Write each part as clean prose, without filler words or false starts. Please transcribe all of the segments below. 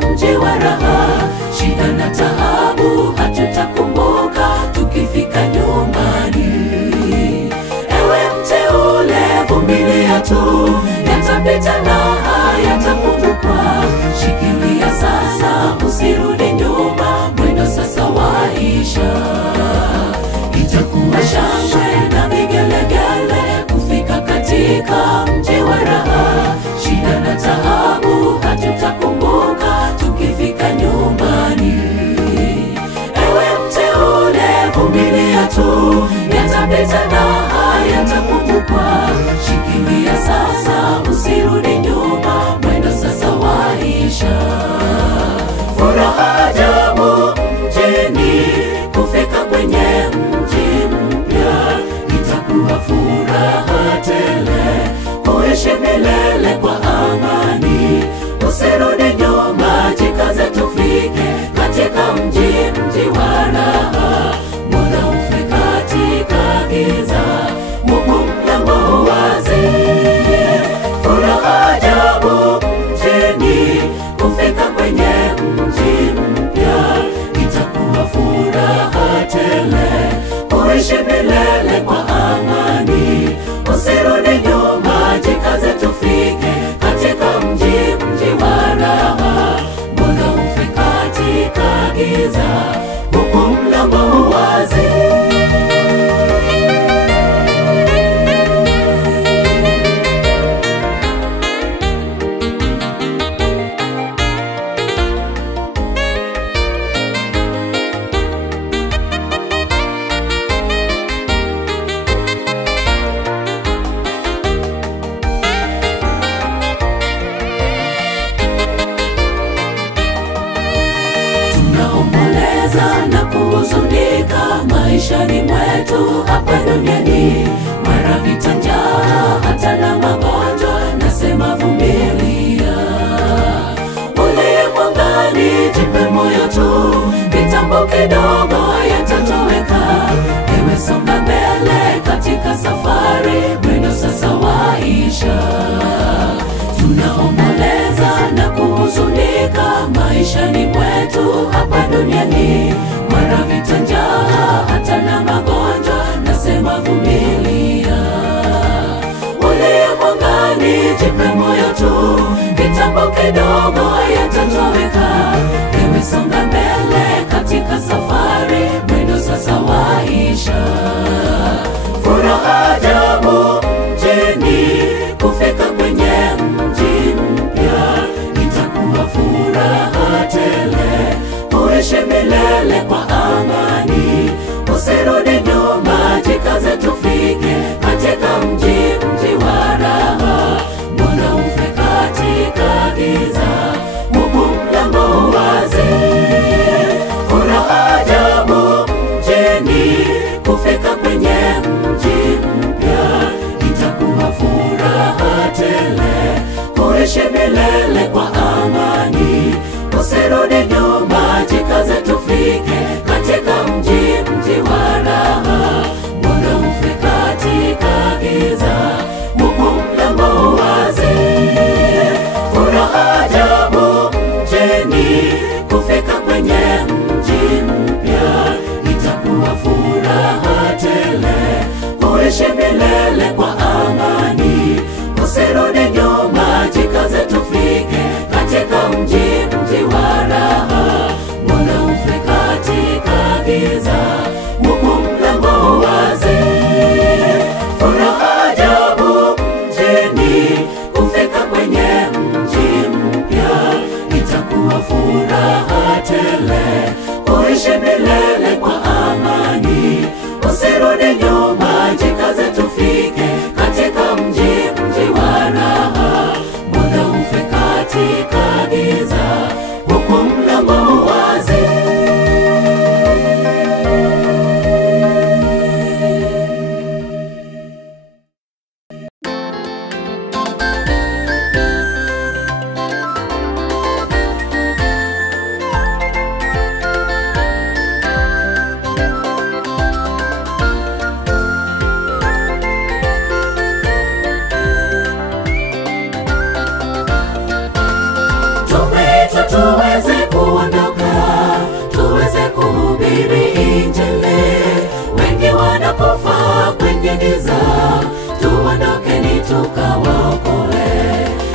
mji wa raha. Shida na taabu hatutakumbuka tukifika nyumbani. Ewe mteule, vumilia tu, yatapita na hayatakumbukwa. Shikilia sasa, usirudi nyuma, mwendo sasa waisha. Itakuwa shangwe na vigelegele kufika katika mji wa raha. Shida na taabu hatutakumbuka tukifika nyumbani. Ewe mteule, vumilia tu, yatapita na hayatakumbukwa. Shikilia sasa, usirudi nyuma, mwendo sasa waisha. Furaha ajabu mjini kufika kwenye mji mpya. Itakuwa furaha tele kuishi milele kwa amani. Usirudi nyuma, jikaze tufike katika mji wa raha. Mbona ufe katika giza, Mungu mlango wazi. Furaha ajabu mjini kufika kwenye mji mpya. Itakuwa furaha tele kuishi milele kwa amani. Usirudi nyuma, jikaze tufike katika mji wa raha. Mbona ufe katika giza, huku mlango wazi. Na kuhuzunika maishani mwetu hapa duniani. Mara vita, njaa, hata na magonjwa, nasema vumilia. Uliye mwangani, jipe moyo tu, kitambo kidogo yatatoweka. Ewe songa mbele katika safari, mwendo sasa waisha. Tunaomboleza na kuhuzunika maishani mwetu hapa duniani. Mara vita, njaa, hata na magonjwa, nasema vumilia. Uliye mwangani, jipe moyo tu, kitambo kidogo yatatoweka. Ewe songa mbele katika safari, mwendo sasa waisha. Furaha ajabu mjini kufika kwenye mji mpya. Itakuwa furaha tele kuishi milele kwa amani. Usirudi nyuma, jikaze tufike katika mji wa raha. Mbona ufe katika giza, Mungu mlango wazi. Furaha ajabu mjini kufika kwenye mji mpya. Itakuwa furaha tele kuishi milele kwa amani. Usirudi nyuma, jikaze tufike katika mji wa raha. Mbona ufe katika giza, Mungu mlango wazi. Furaha ajabu mjini kufika kwenye mji mpya. Itakuwa furaha tele kuishi milele kwa amani. Usirudi nyuma, jikaze tufike katika mji wa raha. Mbona ufe katika giza, Mungu mlango wazi. Furaha ajabu mjini kufika kwenye mji mpya. Itakuwa furaha tele kuishi milele kwa amani. Usirudi nyuma, jikaze tufike katika mji wa raha. Mbona ufe katika giza, huku mlango wazi. kuondoka tuweze kuhubiri Injili. Wengi wanakufa kwenye giza, tuondokeni tukawaokoe.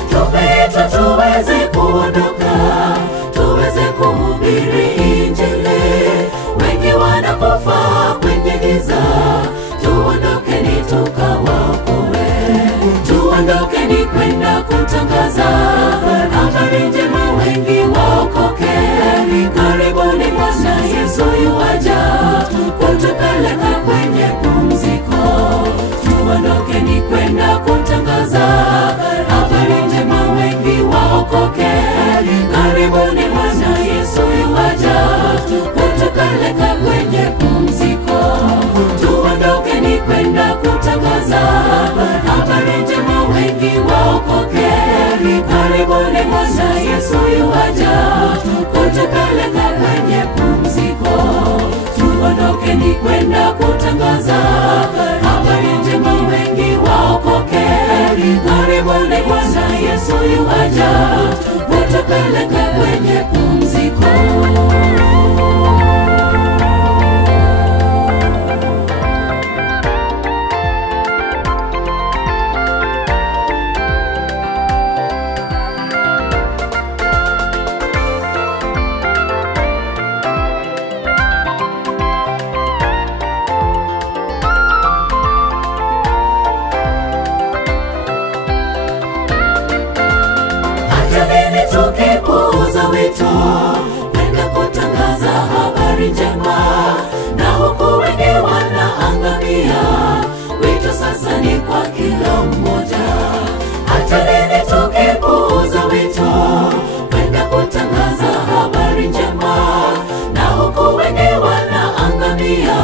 Tumeitwa tuweze kuondoka tuweze kuhubiri Injili. Wengi wanakufa kwenye giza, tuondokeni tukawaokoe. Tuondokeni kwenda kutangaza habari njema, wengi waokoke. Karibuni Bwana Yesu yuaja kutupeleka kwenye pumziko. Tuondokeni kwenda kutangaza habari njema, wengi waokoke. Karibuni Bwana Yesu yuaja kutupeleka kwenye pumziko. Tuondokeni kwenda kutangaza habari njema, wengi waokoke. Karibuni Bwana Yesu yuaja kutupeleka kwenye pumziko. Tuondokeni kwenda kutangaza habari njema, wengi waokoke. Karibuni Bwana Yesu yuaja kutupeleka kwenye pumziko. Tukipuuza wito kwenda kutangaza habari njema, na huku wengi wanaangamia. Wito sasa ni kwa kila mmoja. Hata lini tukipuuza wito kwenda kutangaza habari njema, na huku wengi wanaangamia.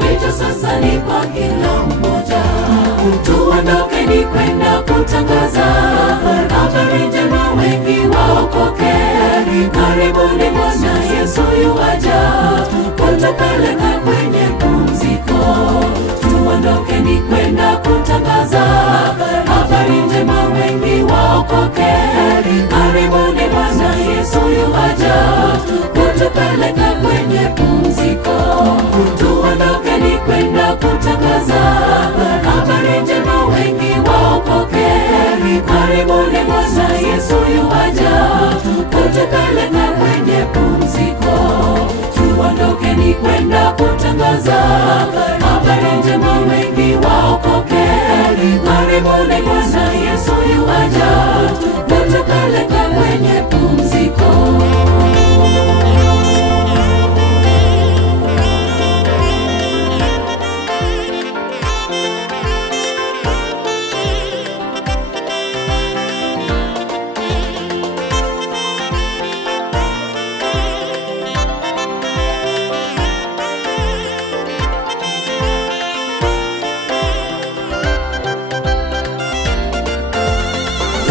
Wito sasa ni kwa kila mmoja. Tuondokeni kwenda kutangaza habari njema, wengi waokoke. Karibuni Bwana Yesu yuaja kutupeleka kwenye pumziko. Tuondokeni kwenda kutangaza habari njema, wengi waokoke. Karibuni Bwana Yesu yuaja kutupeleka kwenye pumziko. Tuondokeni kwenda kutangaza habari njema, wengi waokoke. Karibuni Bwana Yesu yuaja kutupeleka kwenye pumziko. Tuondokeni kwenda kutangaza habari njema, wengi waokoke. Karibuni Bwana Yesu yuaja kutupeleka kwenye pumziko.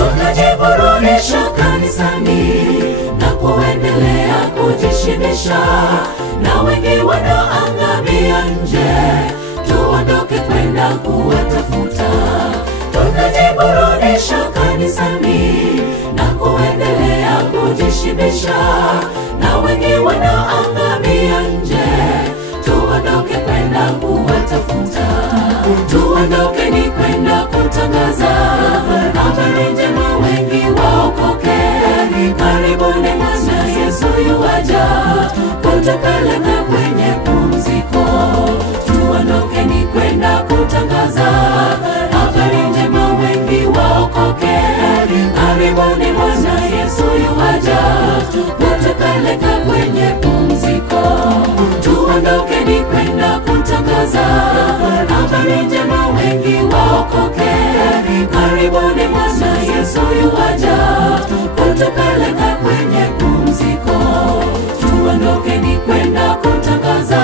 Tunajiburudisha kanisani na kuendelea kujishibisha, na wengi wanaangamia nje. Tuondoke kwenda kuwatafuta. Tunajiburudisha kanisani na kuendelea kujishibisha, na wengi wanaangamia nje. Tuondoke kwenda kuwatafuta. Tuondokeni kwenda kutangaza habari njema, wengi waokoke. Karibuni Bwana Yesu yuaja kutupeleka kwenye pumziko. Tuondokeni kwenda kutangaza habari njema, wengi waokoke. Karibuni Bwana Yesu yuaja kutupeleka kwenye pumziko. Tuondokeni kwenda kutangaza habari njema, wengi waokoke. Karibuni Bwana Yesu yuaja kutupeleka kwenye pumziko. Tuondokeni kwenda kutangaza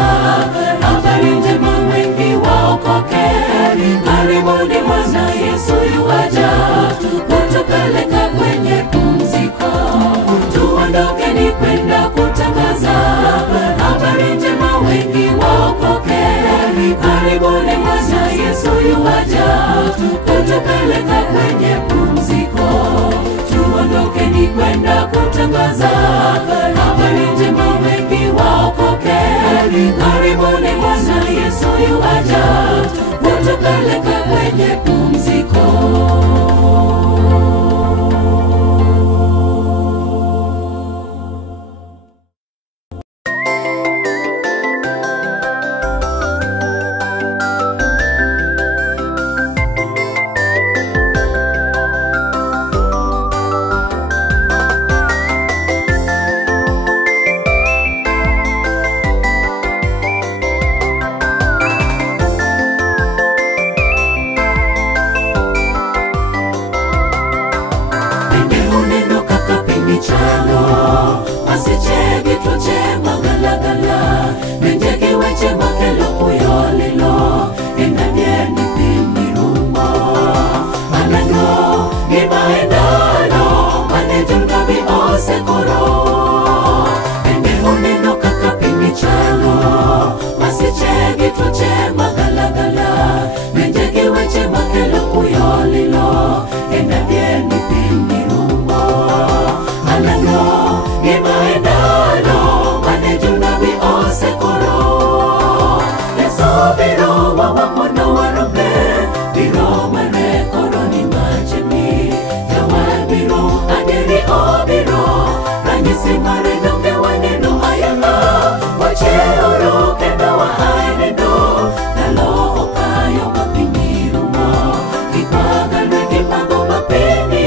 habari njema, wengi waokoke. Karibuni Bwana Yesu yuaja kutupeleka kwenye pumziko. Tuondokeni kwenda kutangaza habari njema, wengi waokoke. Karibuni Bwana Yesu yuaja kutupeleka kwenye pumziko. Tuondokeni kwenda kutangaza habari masiche gituche magalagala menjegi weche makelo kuyolilo enadieni pini rumo anano gimaendalo mane jungabi osekoro ende uneno kaka pini chalo masiche gituche magalagala menjegi weche makelo kuyolilo enadieni pini rumo anano gimaendalo mane jungabi osekoro leso biro wawamono warombe biro mane koroni machemi jawa biro aderi obiro ranyisi mare donge waneno ayala wache oro kendo wa ainendo nalo okayo mapini rumo kipagalwe kipago mapini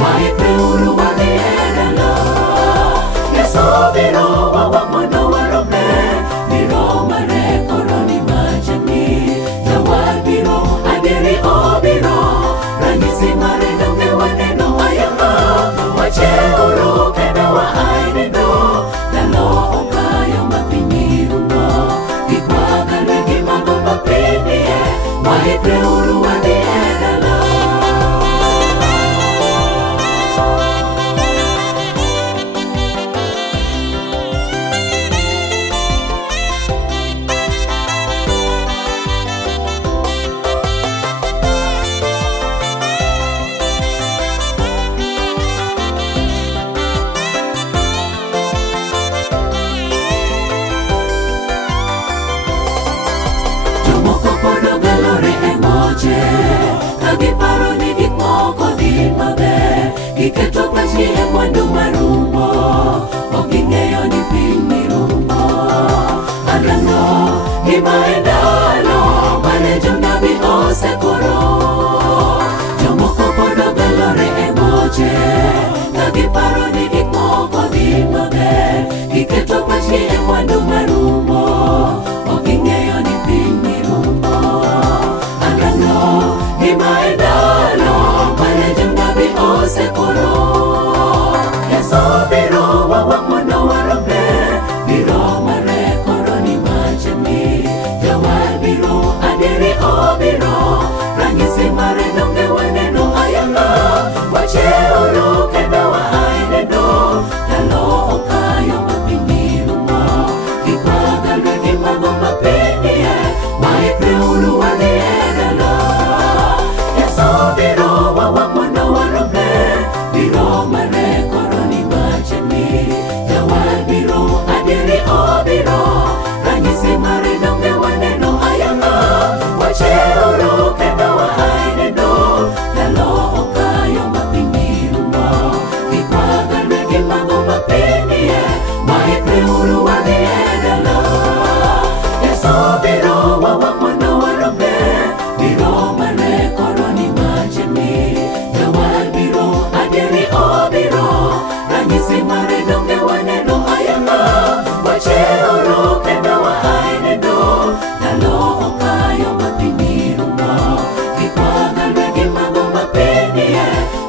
maikre uru wadiedala leso biro wawamono warombe biro mare koroni machemi jawa biro aderi obiro ranyisi mare donge waneno ayala wache uru kendo wa ainendo nalo okayo mapini rumo kipagalwe kipago mapini maikre uru wadiedala jomoko podo galore emoche kagiparo ni gik moko dhi maber giketo pachgi e mwandu marumo ok ging'eyo ni piny rumo anano gimaendalo mane jonabi osekoro jomoko podo galore emoche kagiparo ni gik moko dhi maber giketo pachgi e mwandu marumo ok ging'eyo ni piny rumo anano gimaendalo mane jonabi osekoro leso biro wawamono warombe biro mare koroni machemi jawa biro aderi obiro ranyisi mare donge waneno ayala wache oro kendo wa ainendo nalo okayo mapini rumo kipagalwe kipago mapini maikre uru wadiedala leso biro wawamono warombe biro mare koroni machemi jawa biro aderi obiro ranyisi mare donge waneno ayala wache oro kendo wa ainendo nalo okayo mapini rumo kipagalwe kipago mapini maikre uru wadiedala leso biro wawamono warombe biro mare koroni machemi jawa biro aderi obiro ranyisi mare donge waneno ayala wache oro kendo wa ainendo nalo okayo mapini rumo kipagalwe kipago mapini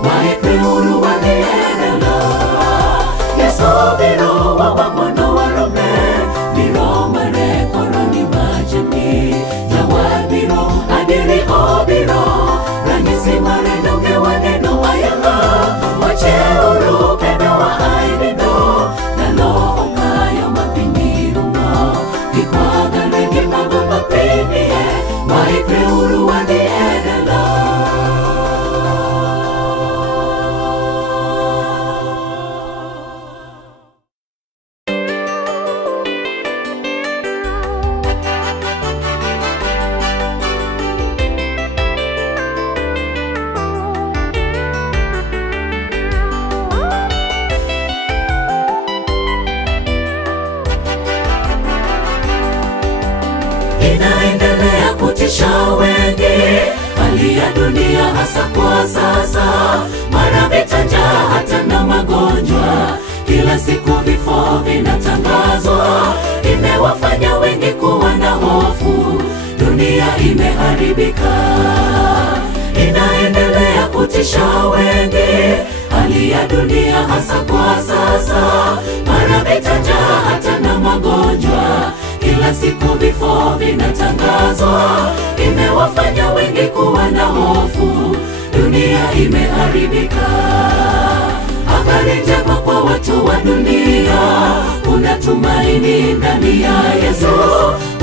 maikre uru wadiedala leso biro wawamono warombe biro mare koroni machemi jawa biro aderi obiro ranyisi mare donge waneno ayala wache oro kendo wa ainendo nalo okayo mapini rumo kipagalwe kipago mapini maikre uru wadiedala inaendelea kutisha wengi, hali ya dunia hasa kwa sasa, mara vita, njaa, hata na magonjwa, kila siku vifo vinatangazwa, imewafanya wengi kuwa na hofu, dunia imeharibika, inaendelea kutisha wengi, hali ya dunia hasa kwa sasa, mara vita, njaa, hata na magonjwa. Kila siku vifo vinatangazwa, imewafanya wengi kuwa na hofu. Dunia imeharibika. Habari njema kwa watu wa dunia, kuna tumaini ndani ya Yesu.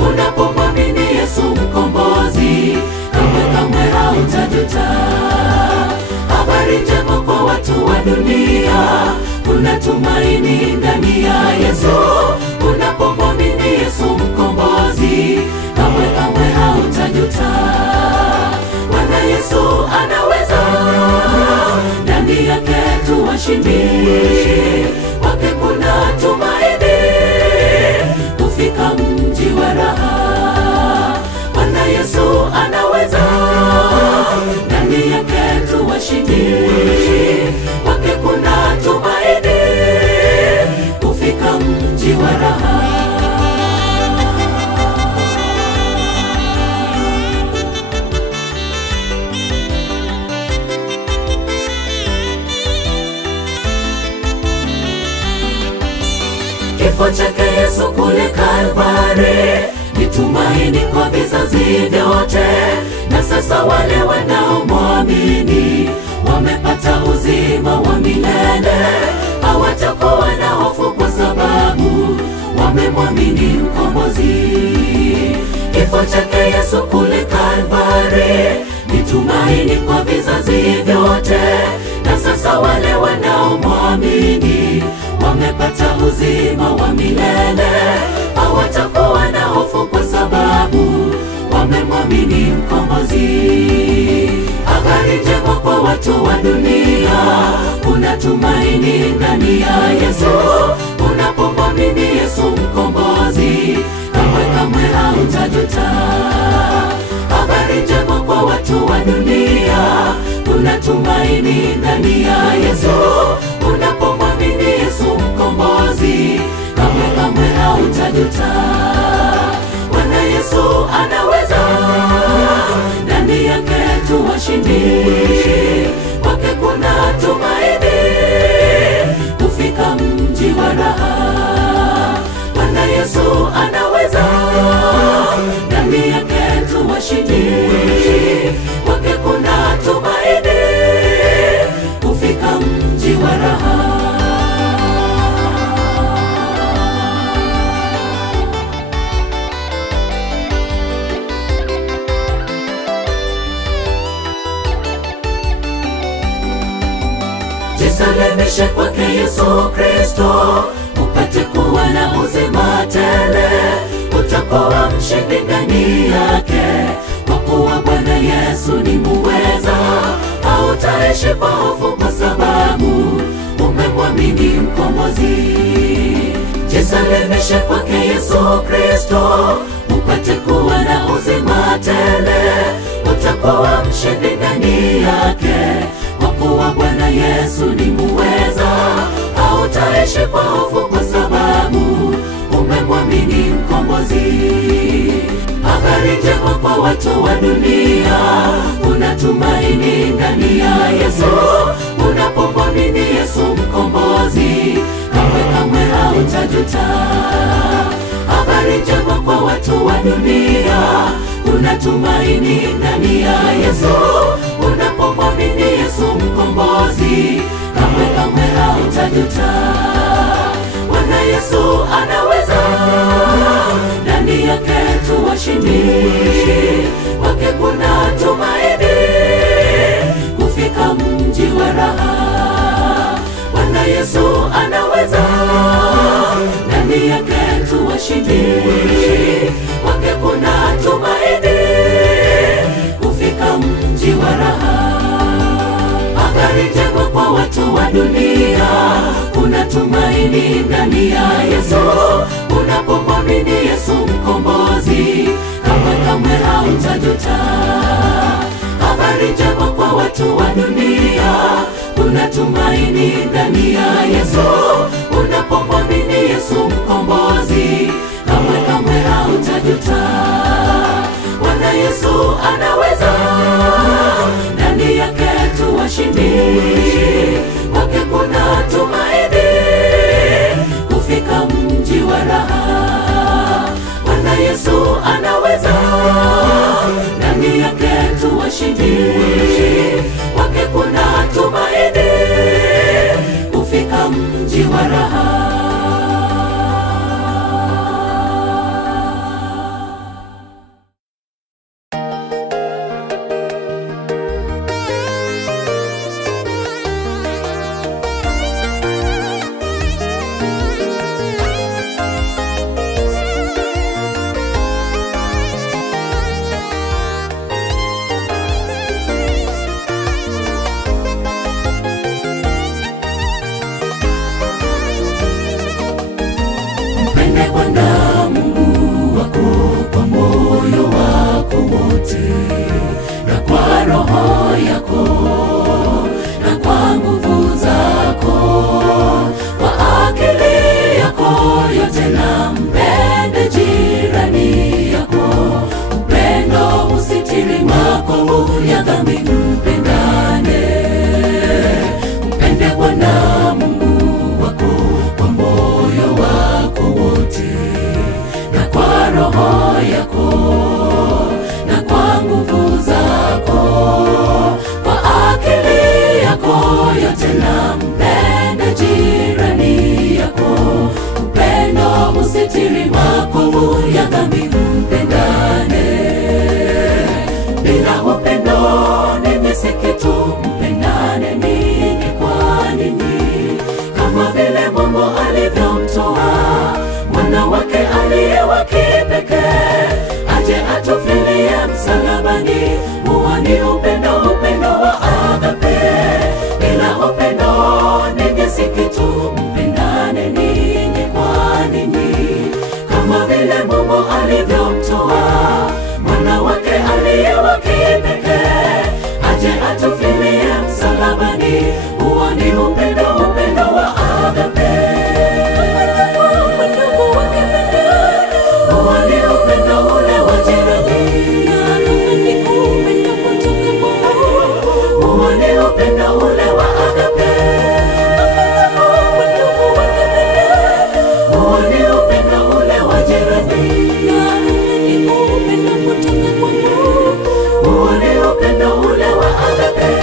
Unapomwamini Yesu mkombozi, kamwe hautajuta. Habari njema kwa watu wa dunia, kuna tumaini ndani ya Yesu. Unapomwamini Yesu mkombozi, kamwe hautajuta. Bwana Yesu anaweza, ndani yake tu washindi. Kwake kuna tumaini, kufika mji wa raha. Bwana Yesu anaweza, ndani yake tu washindi. Kwake kuna tumaini, kufika mji wa raha. Kifo chake Yesu kule Kalvari ni tumaini kwa vizazi vyote, na sasa wale wanaomwamini wamepata uzima wa milele. Hawatakuwa na hofu kwa sababu wamemwamini mkombozi. Kifo chake Yesu kule Kalvari ni tumaini kwa vizazi vyote, na sasa wale wanaomwamini wamepata uzima wa milele. Hawatakuwa na hofu kwa sababu wamemwamini mkombozi. Habari njema kwa watu wa dunia, kuna tumaini ndani ya Yesu. Unapomwamini Yesu mkombozi, kamwe hautajuta. Habari njema kwa watu wa dunia, kuna tumaini ndani ya Yesu. Unapomwamini Yesu mkombozi, kamwe hautajuta. Bwana Yesu anaweza, ndani yake tu washindi. Kwake kuna tumaini, kufika mji wa raha. Bwana Yesu anaweza, ndani yake tu washindi. Kwake kuna tumaini, kufika mji wa raha. Jisalimishe kwake Yesu Kristo, upate kuwa na uzima tele. Utakuwa mshindi ndani yake, kwa kuwa Bwana Yesu ni muweza. Hautaishi kwa hofu kwa sababu umemwamini mkombozi. Jisalimishe kwake Yesu Kristo, upate kuwa na uzima tele. Utakuwa mshindi ndani yake, kwa kuwa Bwana Yesu ni muweza. Hautaishi kwa hofu kwa sababu umemwamini mkombozi. Habari njema kwa watu wa dunia, kuna tumaini ndani ya Yesu. Unapomwamini Yesu mkombozi, kamwe hautajuta. Habari njema kwa watu wa dunia, kuna tumaini ndani ya Yesu. Unapomwamini Yesu mkombozi, kamwe hautajuta. Bwana Yesu anaweza, ndani yake tu washindi. Kwake kuna tumaini, kufika mji wa raha. Bwana Yesu anaweza, ndani yake tu washindi. Kwake kuna tumaini, kufika mji wa raha. Habari njema kwa watu wa dunia, kuna tumaini ndani ya Yesu. Unapomwamini Yesu mkombozi, kamwe hautajuta. Habari njema kwa watu wa dunia, kuna tumaini ndani ya Yesu. Unapomwamini Yesu mkombozi, kamwe hautajuta. Bwana Yesu anaweza, ndani yake tu washindi. Kwake wa kipekee, aje atufilie msalabani. Huo ni upendo, upendo wa agape. Bila upendo ninyi si kitu, mpendane ninyi kwa ninyi. Kama vile Mungu alivyomtoa mwana wake aliye wa kipekee, aje atufilie msalabani. Huo ni upendo, upendo wa agape. Huo ni upendo ule wa jirani. Huo ni upendo ule wa agape. Huo ni upendo ule wa jirani. Huo ni upendo ule wa agape.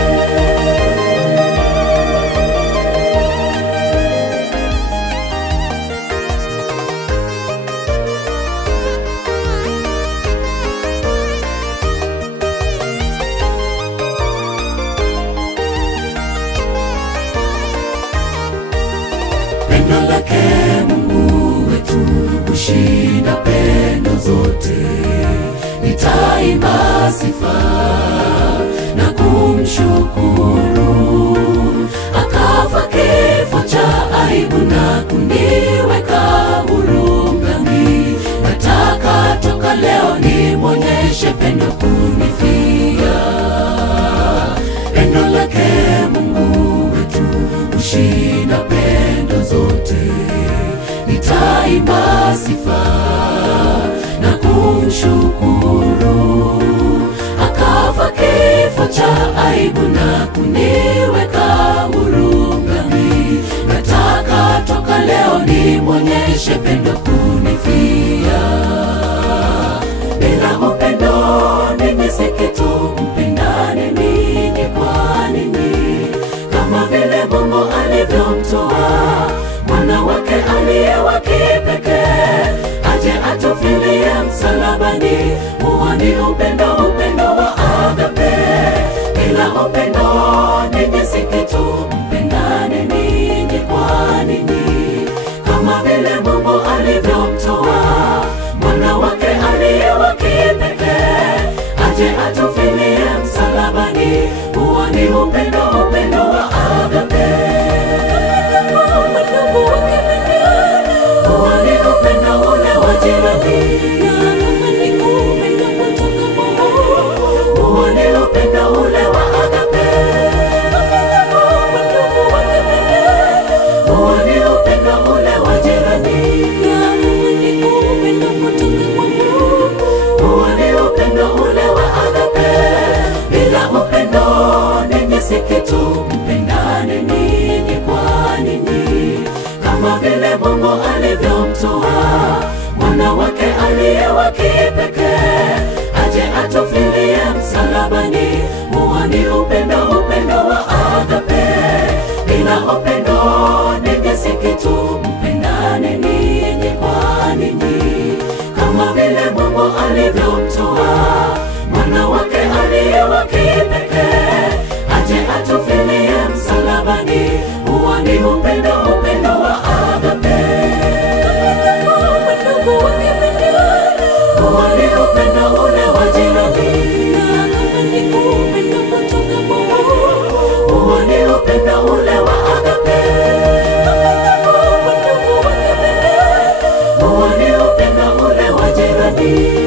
Pendo lake Mungu wetu hushinda pendo zote. Nitaimba sifa na kumshukuru. Akafa kifo cha aibu na kuniweka huru mbinguni. Nataka toka leo nimwonyeshe pendo kunifia. Pendo lake Mungu wetu hushinda pendo zote. Nitaimba sifa na kumshukuru. Akafa kifo cha aibu na kuniweka huru mbinguni. Nataka toka leo nimwonyeshe pendo kunifia. Bila upendo ninyi si kitu, mpendane ninyi kwa ninyi. Kama vile Mungu alivyomtoa mwana wake aliye wa kipekee, aje atufilie msalabani. Huo ni upendo, upendo wa agape. Bila upendo ninyi si kitu, mpendane ninyi kwa ninyi. Kama vile Mungu alivyomtoa mwana wake aliye wa kipekee, aje atufilie msalabani. Huo ni upendo, upendo wa agape. Huo ni upendo ule wa jirani. Huo ni upendo ule wa agape. Huo ni upendo ule wa jirani. Huo ni upendo ule wa agape. Bila upendo ninyi si kitu, mpendane ninyi kwa ninyi. Kama vile Mungu alivyomtoa mwana wake aliye wa kipekee, aje atufilie msalabani. Huo ni upendo, upendo wa agape. Bila upendo ninyi si kitu, mpendane ninyi kwa ninyi. Kama vile Mungu alivyomtoa mwana wake aliye wa kipekee, aje atufilie msalabani. Huo ni upendo, upendo wa agape. Huo ni upendo ule wa jirani. Huo ni upendo ule wa agape. Huo ni upendo ule wa jirani.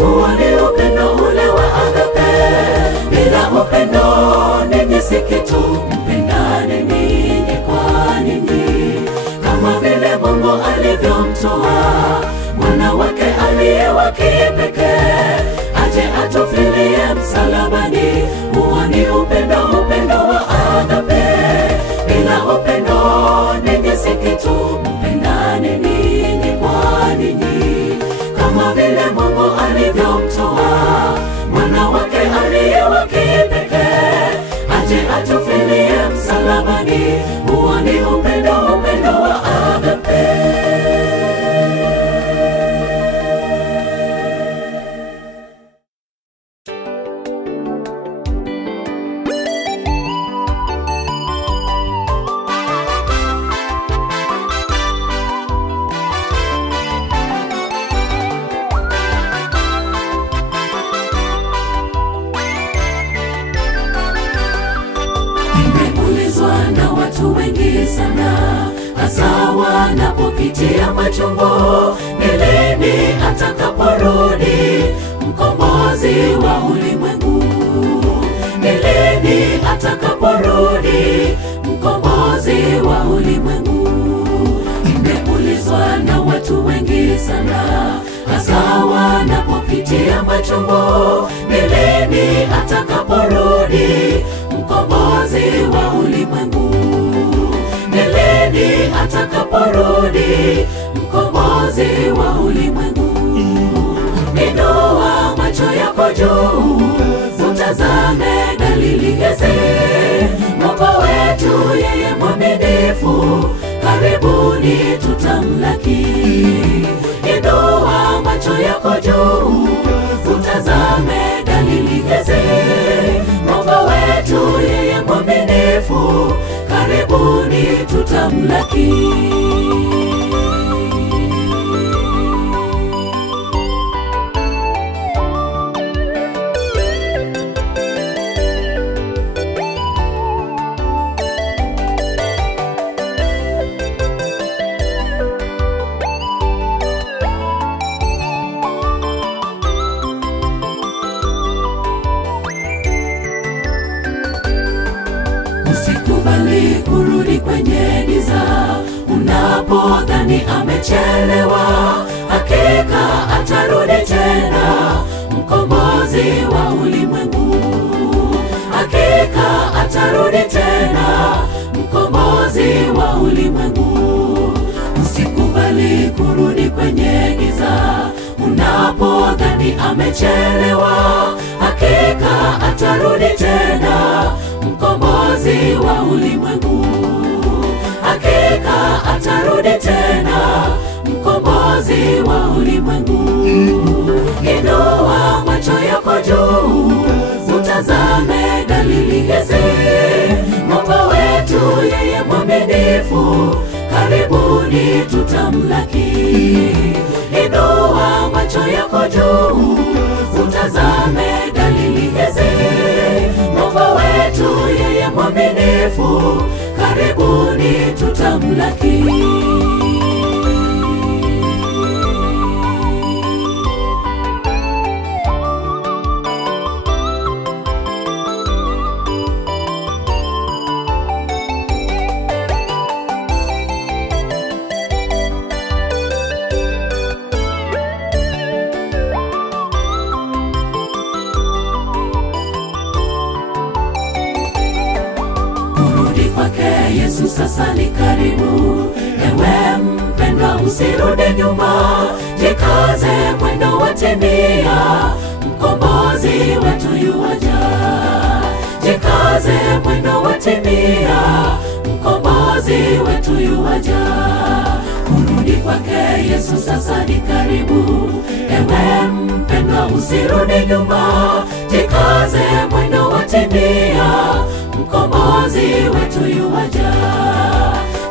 Huo ni upendo ule wa agape. Bila upendo ninyi si kitu, mpendane ninyi kwa ninyi. Kama vile Mungu alivyomtoa mwana wake aliye wa kipekee, aje atufilie msalabani. Huo ni upendo, upendo wa agape. Bila upendo ninyi si kitu, mpendane ninyi kwa ninyi. Kama vile Mungu alivyomtoa mwana wake aliye wa kipekee, aje atufilie msalabani. Huo ni upendo, upendo wa agape. hasa wanapopitia machungu. Ni lini atakaporudi mkombozi wa ulimwengu? Ni lini atakaporudi mkombozi wa ulimwengu? Imeulizwa na watu wengi sana, hasa wanapopitia machungu. Ni lini atakaporudi mkombozi wa ulimwengu? Ni lini atakaporudi mkombozi wa ulimwengu? Inua macho yako juu, utazame dalili hizi. Mungu wetu yeye mwaminifu, karibuni tutamlaki. Inua macho yako juu, utazame dalili hizi. Mungu wetu yeye mwaminifu, karibuni tutamlaki. Usikubali kurudi kwenye giza unapodhani amechelewa. Hakika atarudi tena, mkombozi wa ulimwengu. Hakika atarudi tena, mkombozi wa ulimwengu. Usikubali kurudi kwenye giza unapodhani amechelewa. Hakika atarudi tena, mkombozi wa ulimwengu. Hakika atarudi tena, mkombozi wa ulimwengu. Inua macho yako juu, utazame dalili hizi. Mungu wetu yeye mwaminifu, karibuni tutamlaki. Inua macho yako juu, utazame dalili hizi. Mungu wetu yeye mwaminifu, karibuni tutamlaki. Yesu sasa ni karibu. Ewe mpendwa, usirudi nyuma, jikaze mwendo watimia, mkombozi wetu yuaja. Jikaze mwendo watimia, mkombozi wetu yuaja. Kurudi kwake Yesu sasa ni karibu. Ewe mpendwa, usirudi nyuma, jikaze mwendo watimia, mkombozi wetu yuaja.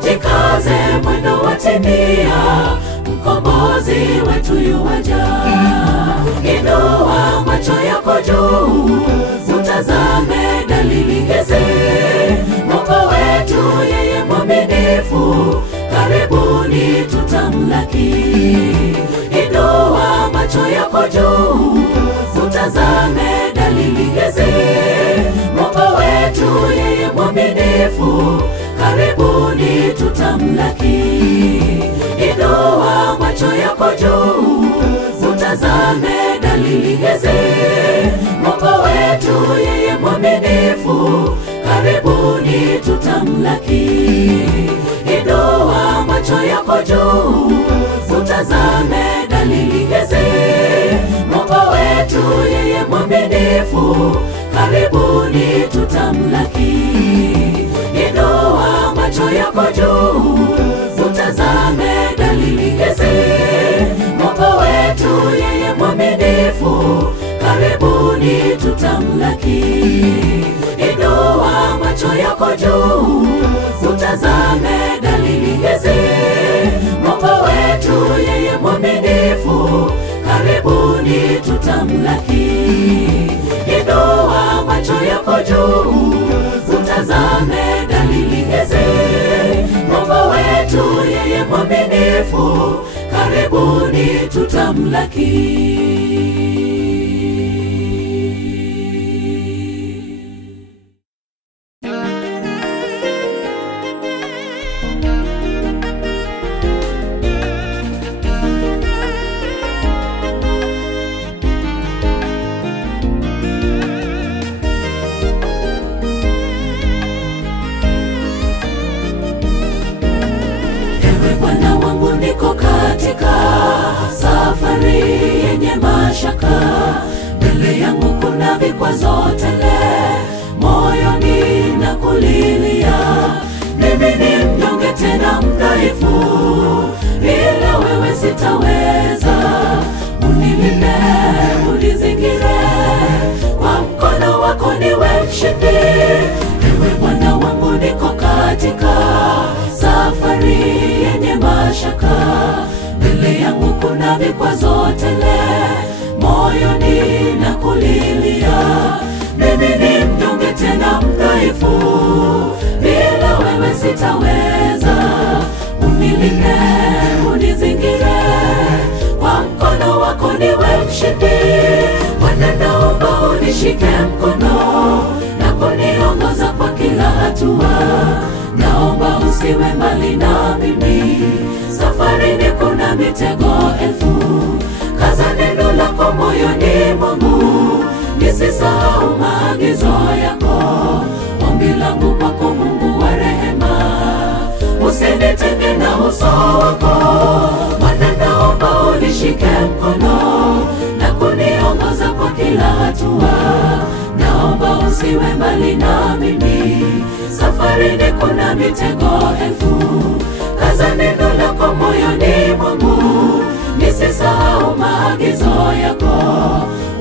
Jikaze mwendo watimia, mkombozi wetu yuaja. Inua macho yako juu, utazame dalili hizi. Mungu wetu yeye mwaminifu, karibuni tutamlaki. Inua macho yako juu, utazame dalili hizi. Mungu wetu yeye mwaminifu, karibuni tutamlaki. Inua macho yako juu, utazame dalili hizi. Mungu wetu yeye mwaminifu, karibuni tutamlaki. Inua macho yako juu, utazame dalili hizi. Mungu wetu yeye mwaminifu, karibuni tutamlaki. Inua macho yako juu, utazame dalili hizi. Mungu wetu yeye mwaminifu, karibuni tutamlaki. Inua macho yako juu, utazame dalili hizi. Mungu wetu yeye mwaminifu, karibuni tutamlaki. Inua macho yako juu, utazame dalili hizi. Mungu wetu mrefu, karibuni tutamlaki. Niko katika safari yenye mashaka, mbele yangu kuna vikwazo tele, moyoni na kulilia. Mimi ni mnyonge tena mdhaifu, bila wewe sitaweza. Unilinde, unizingire, kwa mkono wako niwe mshindi. Ewe Bwana wangu, niko katika safari yenye mashaka, mbele yangu kuna vikwazo tele, moyoni na kulilia. Mimi ni mnyonge tena mdhaifu, bila wewe sitaweza. Unilinde, unizingire, kwa mkono wako niwe mshindi. Bwana, naomba unishike mkono na kuniongoza kwa kila hatua. Naomba usiwe mbali na mimi, safarini kuna mitego elfu. Kaza neno lako moyoni mwangu, nisisahau maagizo yako. Ombi langu kwako Mungu wa rehema, usinitenge na uso wako. Bwana, naomba unishike mkono na kuniongoza kwa kila hatua. Naomba usiwe mbali na mimi, safarini kuna mitego elfu. Kaza neno lako moyoni mwangu, nisisahau maagizo yako.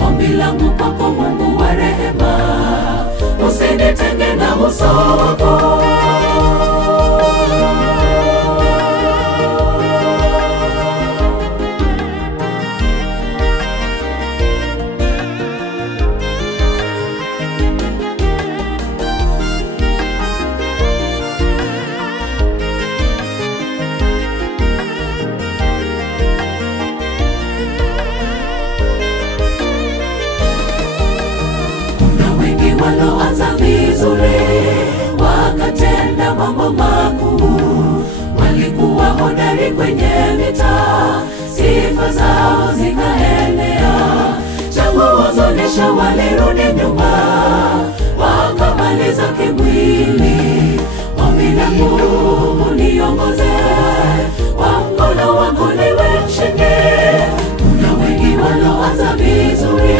Ombi langu kwako Mungu wa rehema, usinitenge na uso wako. Waloanza vizuri, wakatenda mambo makuu, walikuwa hodari kwenye vita, sifa zao zikaenea. Chaguo zonesha walirudi nyuma, wakamaliza kimwili. Ombi langu uniongoze, kwa mkono wako niwe mshindi. Kuna wengi waloanza vizuri,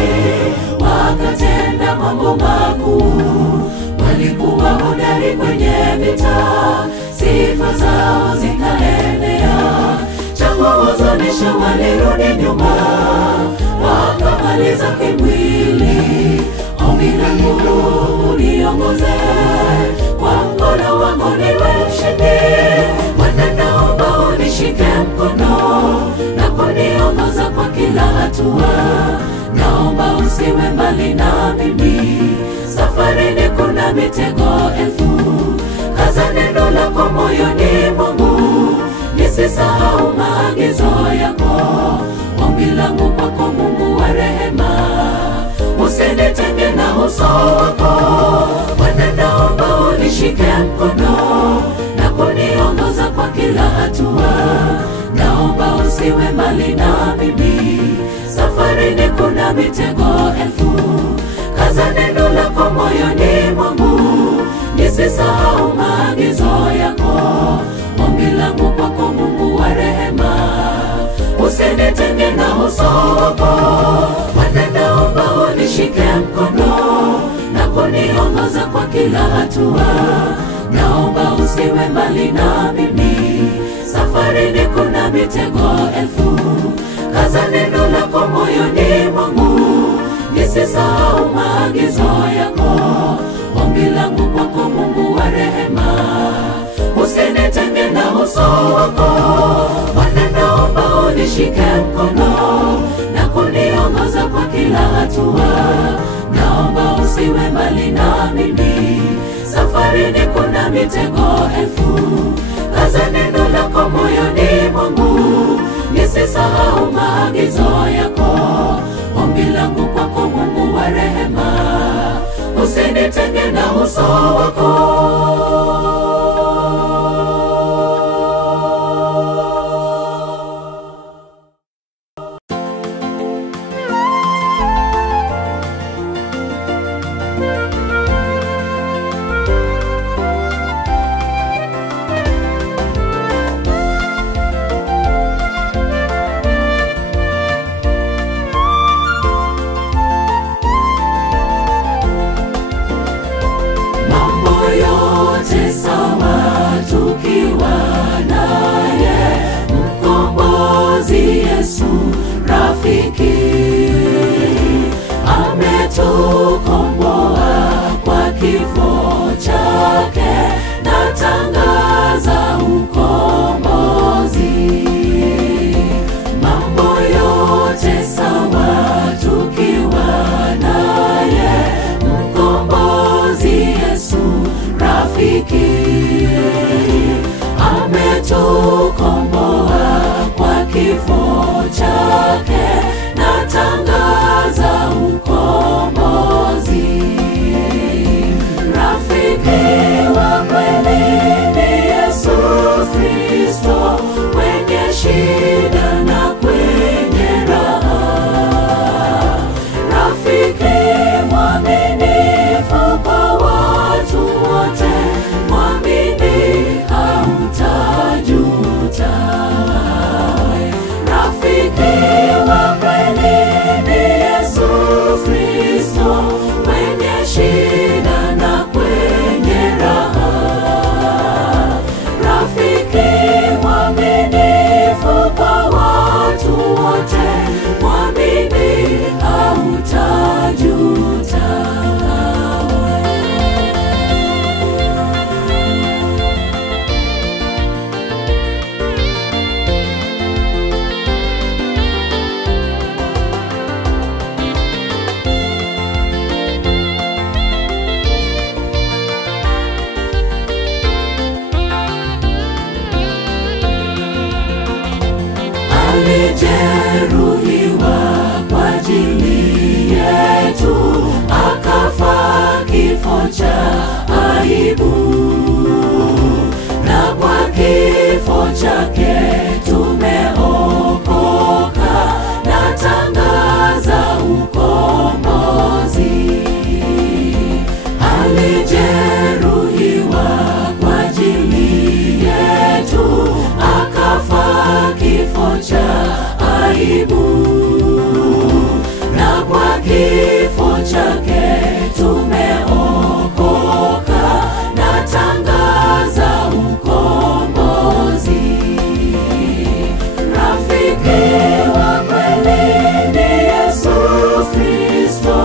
wakatenda mambo makuu, walikuwa hodari kwenye vita, sifa zao zikaenea. Chaguo zonesha walirudi nyuma, wakamaliza kimwili. Ombi langu uniongoze, kwa mkono wako niwe mshindi. Bwana, naomba unishike mkono na kuniongoza kwa kila hatua. Naomba usiwe mbali na mimi, safarini kuna mitego elfu. Kaza neno lako moyoni mwangu, nisisahau maagizo yako. Ombi langu kwako Mungu wa rehema, usinitenge na uso wako. Bwana, naomba unishike mkono na kuniongoza kwa kila hatua. Naomba usiwe mbali na mimi, safarini kuna mitego elfu. Kaza neno lako moyoni mwangu, nisisahau maagizo yako. Ombi langu kwako Mungu wa rehema, usinitenge na uso wako. Bwana, naomba unishike mkono na kuniongoza kwa kila hatua. Naomba usiwe mbali na mimi, safarini kuna mitego elfu. Kaza neno lako moyoni mwangu, nisisahau maagizo yako. Ombi langu kwako Mungu wa rehema, usinitenge na uso wako. Bwana, naomba unishike mkono na kuniongoza kwa kila hatua. Naomba usiwe mbali na mimi, safarini kuna mitego elfu. Kaza neno lako moyoni mwangu, usinitenge na uso wako. Alijeruhiwa kwa ajili yetu, akafa kifo cha aibu, na kwa kifo chake tumeokoka, natangaza ukombozi. Alijeruhiwa kwa ajili yetu, akafa kifo cha aibu, na kwa kifo chake tumeokoka, natangaza ukombozi. Rafiki wa kweli ni Yesu Kristo,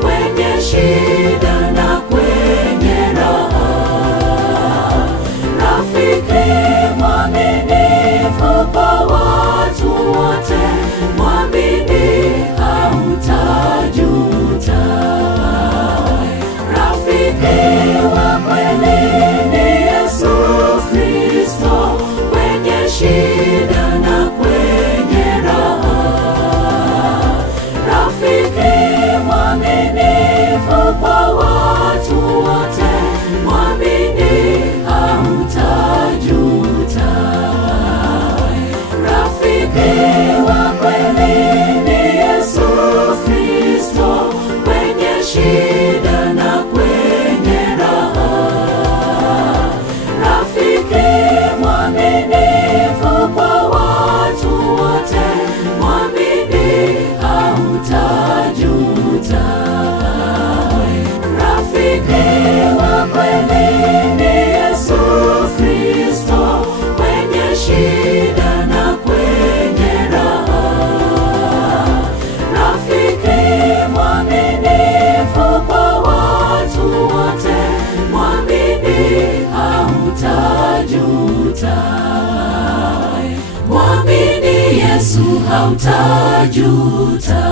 kwenye shida na kwenye raha. Rafiki mwaminifu kwa watu wote, mwamini hautajuta. Rafiki wa kweli ni Yesu Kristo, kwenye shida na kwenye raha. Rafiki mwaminifu kwa watu wote, mwamini hautajuta. Rafiki wa kweli ni Yesu Kristo, kwenye shida na kwenye raha. Rafiki mwaminifu kwa watu wote, mwamini hautajuta. Rafiki wa kweli ni Yesu Kristo, kwenye shida na kwenye raha. Rafiki mwaminifu kwa watu wote, mwamini hautajuta. Mwamini Yesu hautajuta.